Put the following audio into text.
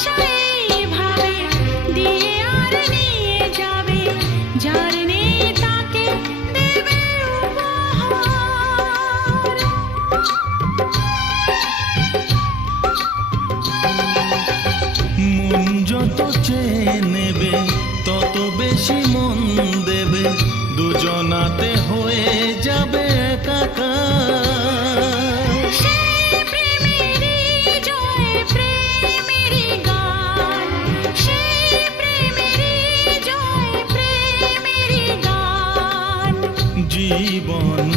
ভালোবাসা এইভাবে দিয়ে আর নিয়ে যাবে, যার নেই তাকে দেবে উপহার। মন যত চেয়ে নেবে তত বেশি মন দেবে, দুজনাতে হয়ে যাবে একাকার। সেই প্রেমেরই জয় প্রেমেরই গান, সেই প্রেমেরই জয় প্রেমেরই গান। জীবন